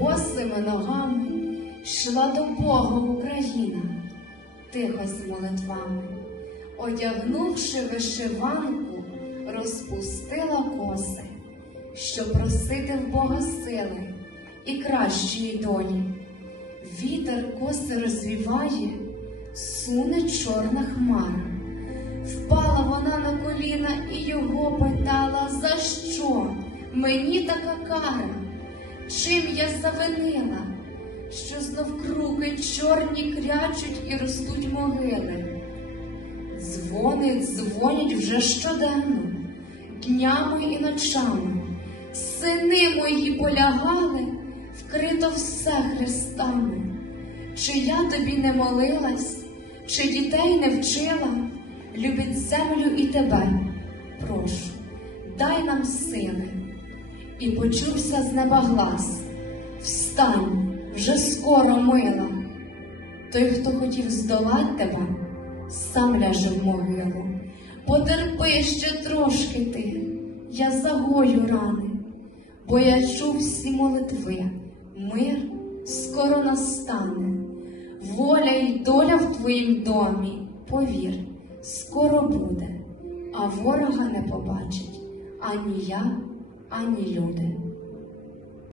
босими ногами йшла до Бога Україна, тихо з молитвами, одягнувши вишиванку, розпустила коси, щоб просити в Бога сили і кращої долі. Вітер коси розвіває, суне чорна хмара. Впала вона на коліна і його питала, за що мені така кара? Чим я завинила, що знов круги чорні крячуть і ростуть могили? Дзвонить, дзвонять вже щоденно, днями і ночами. Сини мої полягали, вкрито все хрестами. Чи я тобі не молилась, чи дітей не вчила, любить землю і тебе, прошу, дай нам сили. І почувся з неба глас Встань, вже скоро мила. Той, хто хотів здолать тебе, сам ляже в могилу. Потерпи ще трошки ти, я загою рани, бо я чув всі молитви, мир скоро настане, воля й доля в твоїм домі, повір, скоро буде, а ворога не побачить ані я, ані люди.